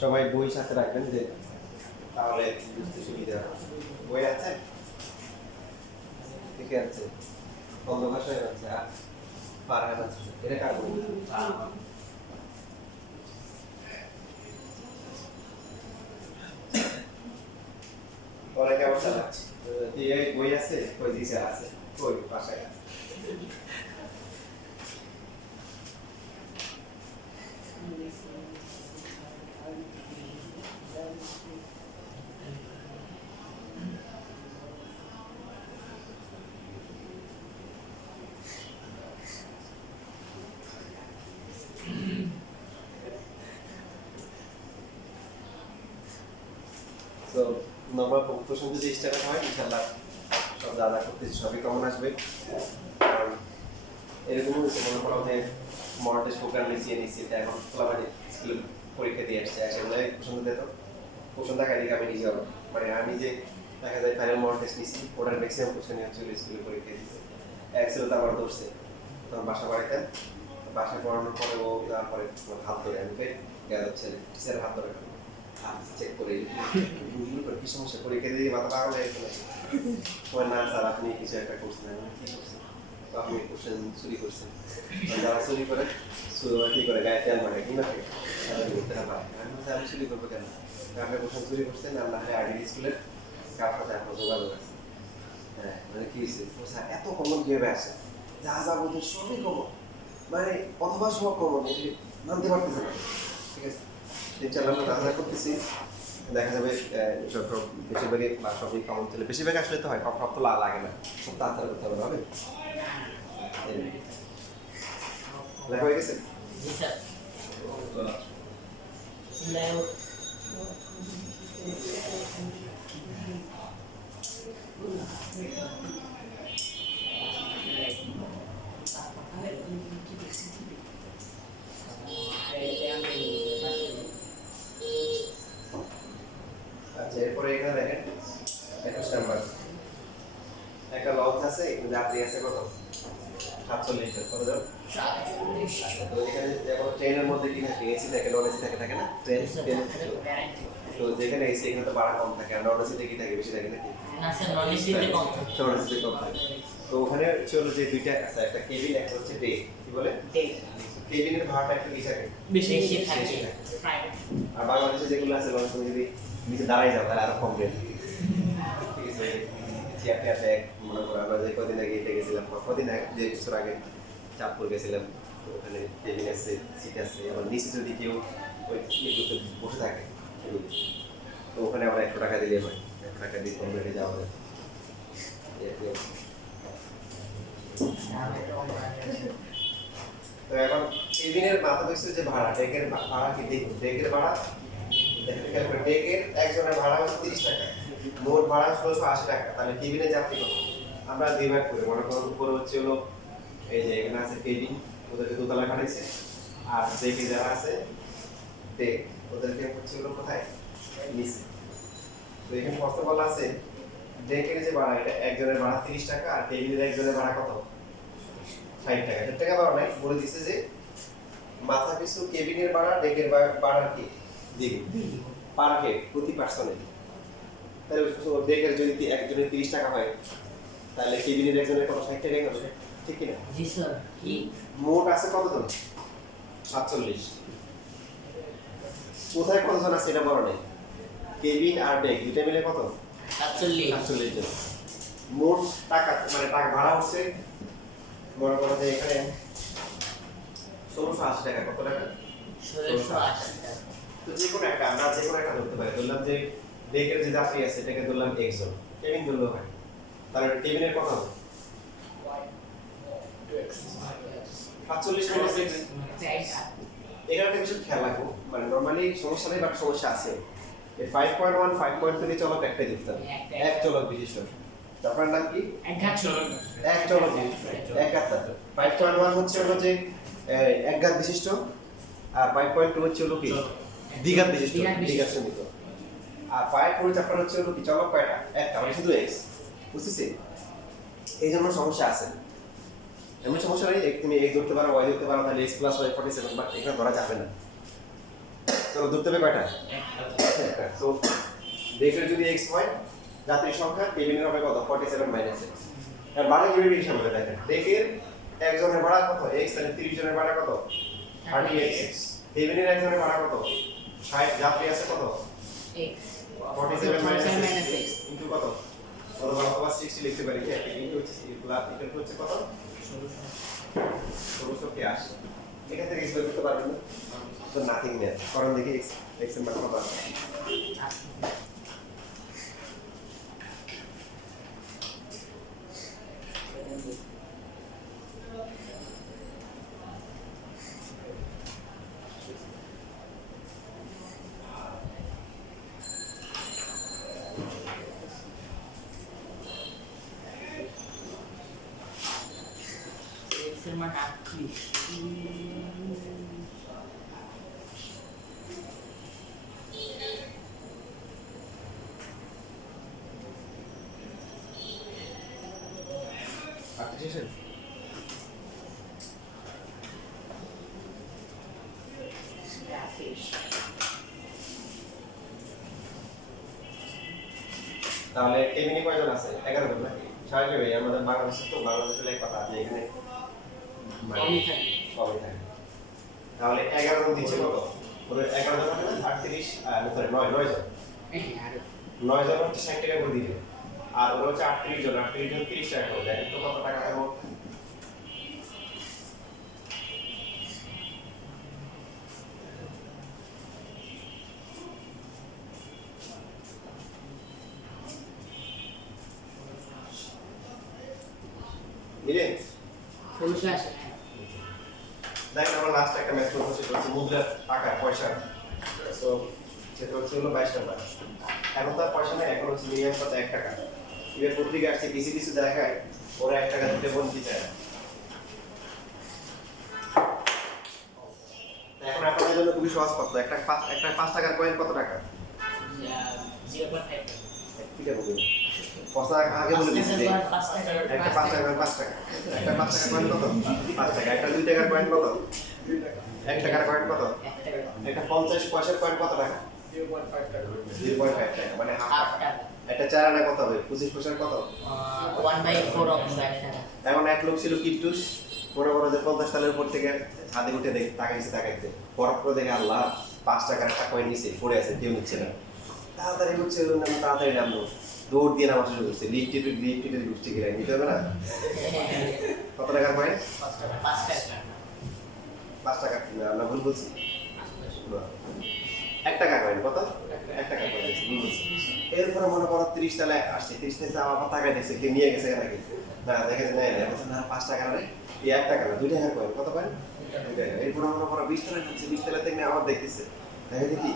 সবাই বই সাথে রাখবেন যে তাহলে বুঝতে সুবিধা হবে। বই আছে? ঠিক আছে, অন্য ভাষায় আছে আর পারহান আছে। এটা কার বই? অনেকে আবার চালাচ্ছে দিয়ে বই আছে, কই দিছে আছে, কই বাসায় আছে। তো নম্বর প্রশ্ন যদি স্টার্ট হয় ইনশাআল্লাহ সব দাদা করতেছি সবই কমন আসবে। কারণ এরকম হচ্ছে মনে করো যে মডেল টেস্ট প্রোগ্রাম নিয়েছি এটা এখন খোলাবাড়ি স্কুলে পরীক্ষা দিয়ে আসছে, সেগুলো প্রশ্ন দিত প্রশ্ন থাকা দিকে আমি নিজে মানে আমি যে দেখা যায় ফাইনাল মডেল টেস্ট নিচ্ছি ওটার ম্যাক্সিমাম কোশ্চেন হচ্ছে স্কুলে পরীক্ষা দিচ্ছে। এক্সেল তো আমার ধরছে তখন বাসা বাড়িতে, বাসায় পড়ানোর পরে ও তারপরে হাত ধরে আমি গেল ছেলে টিচার হাত ধরে চেক করে কি সমস্যা পরীক্ষা দিয়ে মাথা পাগল হয়ে গেছে তোমার না স্যার আপনি কিছু একটা করছেন। আমি কি করছেন? আপনি কোশ্চেন চুরি করছেন। যারা চুরি করে কি করে গায়ে তেল মারে কি না করতে না পারে। আমি চুরি করবো কেন? আপনি কোশ্চেন চুরি করছেন আর না হয় আর্টি স্কুলের কার সাথে আপনার যোগাযোগ আছে। হ্যাঁ মানে কি হয়েছে এত কমন কিভাবে আসে? যা যা বলছে সবই কমন, মানে অথবা সব কমন মানতে পারতেছে না। ঠিক আছে ইনশাআল্লাহ আমরা রাজা করতেছি দেখা যাবে সব বেশিরভাগই বা সবই কমন ছিল, বেশিরভাগ আসলে তো হয় সব তো লাগে না, সব তাড়াতাড়ি করতে হবে, হবে লেখা হয়ে গেছে। জি স্যার লেআউট আচ্ছা এরপরে এখানে দেখেন 21 নাম্বার একটা লঞ্চ আছে, যাত্রী আছে কত 47 জন, কত জন? তো এখানে যেমন ট্রেনের মধ্যে কি থাকে, এসি থাকে, নন এসি থাকে না ট্রেন, তো যেখানে এসি এখানে তো ভাড়া কম থাকে, আর নন এসিতে কি থাকে, বেশি থাকে নাকি? না স্যার নন এসিতে কম থাকে নন এসিতে কম থাকে। তো ওখানে ছিল যে দুইটা আছে, একটা কেবিন, একটা হচ্ছে ডে, কি বলে কেবিনের ভাড়াটা একটু বেশি থাকে, বেশি থাকে বেশি থাকে। আর বাংলাদেশে যেগুলো আছে লঞ্চ, তুমি যদি নিচে দাঁড়াই যাও তাহলে আরো কম রেট, ঠিক আছে? চেয়ার ব্যাগ মনে করো, আমরা যে কদিন আগে গেছিলাম, কদিন আগে 2 বছর আগে চাঁদপুর গেছিলাম, তো ওখানে কেবিন আছে, সিট আছে, আবার নিচে যদি কেউ ওই ইয়েগুলোতে বসে থাকে তো ওখানে আবার 100 টাকা দিলে হয়, 100 টাকা দিয়ে কম রেটে যাওয়া যায়। তো এখন কেবিনের মাথা পিছু যে ভাড়া, ডেকের ভাড়া কি ডেকের ভাড়া, ডেকের একজনের ভাড়া হচ্ছে 30 টাকা, মোট ভাড়া 1680 টাকা। তাহলে কেবিনে যাত্রী কত? আমরা ডিভাইড করে মনে করুন, উপরে হচ্ছে হলো এই যে এখানে আছে কেবিন, ওদেরকে দোতলা কাটাইছে, আর ডেকে যারা আছে ডেক, ওদেরকে হচ্ছে হলো কোথায়, নিচে। তো এখানে কত বলা আছে, ডেকের যে ভাড়া, এটা একজনের ভাড়া 30 টাকা, আর কেবিনের একজনের ভাড়া কত, 60 টাকা। 60 টাকা ভাড়া নাই, বলে দিচ্ছে যে মাথা পিছু কেবিনের ভাড়া, ডেকের ভাড়া কি দ্বিগুণ, পার হেড, প্রতি পার্সনে। তাহলে ডেকের যদি একজনের 30 টাকা হয়, তাহলে কেবিনের একজনের কত, 60 টাকাই হবে, ঠিক কি না? জি স্যার কি মোট আছে কতজন, 47। কোথায় কতজন আছে এটা বলা নেই, কেবিন আর ডেক দুইটা মিলে কত, 47 জন। মোট টাকা মানে টাকা ভাড়া হচ্ছে মনে করো যে এখানে 1680 টাকা, কত টাকা, 1680 টাকা। তো যে কোনো একটা, আমরা যে কোনো একটা ধরতে পারি, ধরলাম যে ডেকের যে যাত্রী আছে এটাকে ধরলাম একজন, কেবিন ধরলেও হয়, তাহলে কেবিনের কত হবে, 45 minus 6। এখানে একটা কিছু খেয়াল রাখবো, মানে নরমালি সমস্যা নেই, বাট সমস্যা আছে। এই 5.1 5.3 চলক একটাই ধরতে হবে, এক চলক বিশিষ্ট। আপনার নাম কি? এক চলক বিশিষ্ট, এক ঘাত। 5.1 হচ্ছে হলো যে এক ঘাত বিশিষ্ট, আর 5.2 হচ্ছে হলো কি দ্বিঘাত বিশিষ্ট, দ্বিঘাত শ্রেণীক। আর 5.4 চ্যাপ্টার হচ্ছে হলো কি চলক কয়টা, একটা, মানে শুধু x, বুঝতেছি? এই জন্য সমস্যা আছে। এমন সমস্যা নেই, তুমি x ধরতে পারো, y ধরতে পারো, তাহলে x + y 47, বাট এখানে ধরা যাবে না। চলো ধরতে হবে কয়টা, একটা। তো ডেকের যদি x হয়, যাত্রীর সংখ্যা, কেবিনের হবে কত, 47 - x। আর ভাড়া কিভাবে হিসাব হবে দেখেন, ডেকের একজনের ভাড়া কত, x, তাহলে 30 জনের ভাড়া কত, 38x। কেবিনের একজনের ভাড়া কত, 60, যাত্রী আছে কত, 47 - x ইনটু কত, অথবা 60 লিখতে পারি, কি ইনটু হচ্ছে প্লাস ইকুয়াল হচ্ছে কত, 1680। এখান থেকে x বের করতে পারবেন না, তো নাথিং নেই, কারণ দেখি x এর মান কত আছে। এর মান 38 আর্টিফিশিয়াল তাহলে কেবিনে কয়জন আছে, 11 জন নাকি? স্বাভাবিক ভাই, আমাদের বাংলাদেশে তো, বাংলাদেশের এক কথা আছে এখানে কমই থাকে। কমই থাকে। তাহলে 11 জন দিচ্ছে কত, ওদের 11 জন হবে না, 38 সরি 9 জন, 9 জন হচ্ছে 60 টাকা করে দিবে, আর ওরা হচ্ছে 38 জন, 38 জন 30 টাকা করে, দেখেন তো কত টাকা হবে। চলে আসে হ্যাঁ। দেখেন আমরা লাস্ট একটা ম্যাথ করবো, সেটা হচ্ছে মুদ্রার টাকা পয়সা। তো সেটা হচ্ছে হলো 22 টাকা। এখন তার পয়সা নেই, এখন হচ্ছে মিনিমাম কত 1 টাকা। এবার পত্রিকা আসছে কিছু কিছু দেখায় ওরা 1 টাকা দিতে বলতে চায় না। এখন আপনাদের জন্য খুবই সহজ প্রশ্ন, একটা 5 টাকার কয়েন কত টাকা? 0.5 ঠিক আছে বলুন। প্রশ্ন আগে বলে দিচ্ছি যে একটা 5 টাকার কয়েন 5 টাকা, একটা 5 টাকার কয়েন কত? 5 টাকা। একটা 2 টাকার কয়েন কত? 1 টাকার কয়েন কত? একটা 50 পয়সার কয়েন কত টাকা? 0.5 টাকা 0.5 টাকা, মানে হাফ হাফ টাকা। টাকা একটা 4 আনা কত হবে? 25 পয়সার কত? 1/4 অংশ 1 টাকা এমন এক লোক ছিল কিট্টুস, বড় বড় যে 50 সালের উপর থেকে ছাদে উঠে দেখে তাকাইছে বরফ করে দেখে আল্লাহ 5 টাকার একটা কয়েন নিচে পড়ে আছে, কেউ নিচ্ছে না। তাড়াতাড়ি উঠছে, তাড়াতাড়ি নামলো, দৌড় দিয়ে নামা শুরু করছে, লিফটে গুষ্টি গিয়ে নিতে হবে না। কত টাকার কয়েন? 5 টাকা 5 টাকা 5 টাকা না, আমরা ভুল বলছি। 1 টাকা কয়েন কত? 1 টাকা কয়েন আছে, ভুল বলছি। এরপরে মনে করো 30 তলায় আসছে, 30 থেকে আবার টাকা দেখছে, কে নিয়ে গেছে নাকি? না, দেখে যে না, বলছে না 5 টাকা না রে, এই 1 টাকা না, 2 টাকার কয়েন। কত কয়েন? 2 টাকা। এরপরে মনে করো 20 তলায় নামছে, 20 তলা থেকে আবার দেখতেছে, দেখে দেখি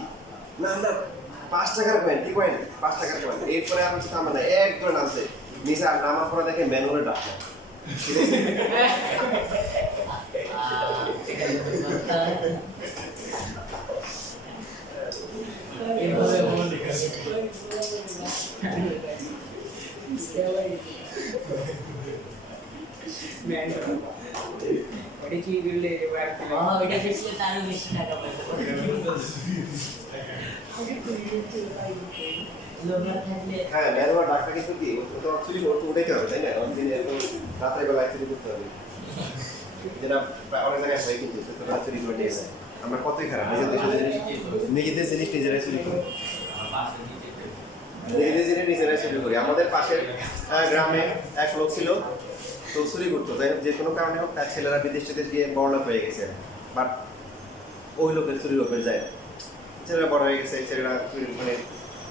না না 5 টাকার কয়েন, কি কয়েন? 5 টাকার কয়েন। এরপরে আর হচ্ছে নামে না, এক করে নামছে, নিচে আর নামার পরে দেখে ম্যানুয়ালে ডাকছে। ঠিক আছে? এভাবে বলে ওটা কি করলে এবার এটা বেশি তারও বেশি টাকা পাবে লোভার থাকলে হ্যাঁ, ম্যানুয়াল ডাকটা কিন্তু কি, ও তো অ্যাকচুয়ালি ওর তো উঠাইতে হবে, তাই না? অনেকদিন এত রাত্রে বেলা অ্যাকচুয়ালি করতে হবে, যেটা অনেক জায়গায় হয় কিন্তু সেটা চুরি করে নিয়ে যায়। আমরা কতই খারাপ, নিজেদের জিনিস নিজেরাই চুরি করি, নিজেদের জিনিস নিজেরাই চুরি করি। আমাদের পাশের গ্রামে এক লোক ছিল, তো চুরি করতো, যাই হোক যে কোনো কারণে হোক তার ছেলেরা বিদেশ টিদেশ গিয়ে বড়লোক হয়ে গেছে, বাট ওই লোকের চুরির লোকের যায়, ছেলেরা বড় হয়ে গেছে, ছেলেরা চুরি মানে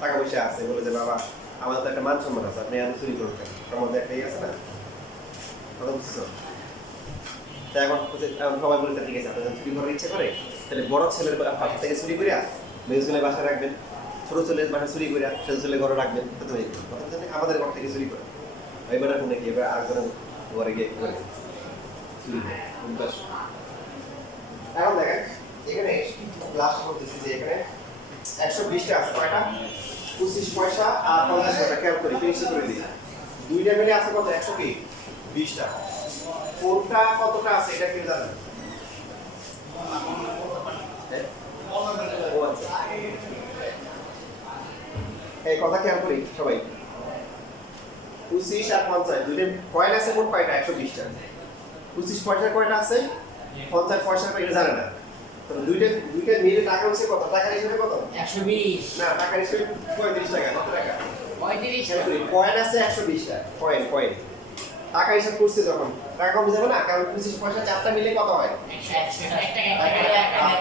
টাকা পয়সা আছে, বলে যে বাবা আমাদের তো একটা মান সম্মান আছে, আপনি এত চুরি করুন কেন? আমাদের একটা আছে না, কথা বুঝছো? তা এখন সবাই বলে ঠিক আছে, আপনার চুরি করার ইচ্ছে করে তাহলে বড় ছেলের পাশে থেকে চুরি করিয়া মেয়ে ছেলে বাসায় রাখবেন, ছোট ছেলের বাসায় চুরি করিয়া ছোট ছেলে ঘরে রাখবেন, তো আমাদের ঘর থেকে চুরি করে এবার এখন নাকি এবার আরেকজনের ঘরে গিয়ে করে চুরি করে। এখন দেখেন এখানে লাস্ট বলতেছি যে এখানে 120টা আছে, কয়টা? 25 পয়সা আর 50 পয়সা, খেয়াল করি ফিনিশ করে দিই, দুইটা মিলে আছে কত? 120টা। কোনটা কতটা আছে এটা কি জানেন? এই কথা খেয়াল করি সবাই, 25 আর 50 দুইটা কয়েন আছে, মোট কয়টা? 120টা। 25 পয়সার কয়টা আছে? 50 পয়সার কয়টা জানে না। তো দুইটা মিলে টাকা হচ্ছে কত? টাকার হিসেবে কত? 120 না, টাকার হিসেবে 35 টাকা। কত টাকা? 35 কয়েন আছে 120টা, কয়েন টাকা হিসাব করছে যখন টাকা কমে যাবে না, কারণ 25 পয়সা চারটা মিলে কত হয়?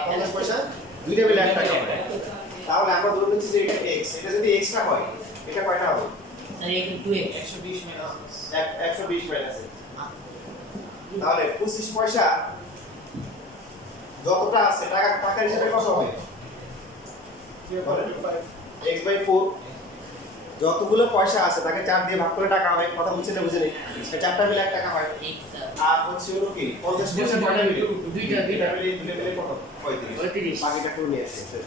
50 পয়সা দুইটা মিলে 1 টাকা হয়। তাহলে আমরা ধরে নিচ্ছি যে এটা x, এটা যদি x টা হয় এটা কয়টা হবে? স্যার এই 2x 120 মাইনাস। তাহলে 25 পয়সা যতটা আছে টাকার হিসাবে কত হবে? x/4 যতগুলো পয়সা আছে তাকে 4 দিয়ে ভাগ করে টাকা হয়, কথা বুঝছেন না বুঝেনি? চারটা মিলে 1 টাকা হয়। আর হচ্ছে হলো কি 50 পয়সা কয়টা মিলে? দুইটা মিলে কত? 35। বাকিটা করে নিয়ে আসছে।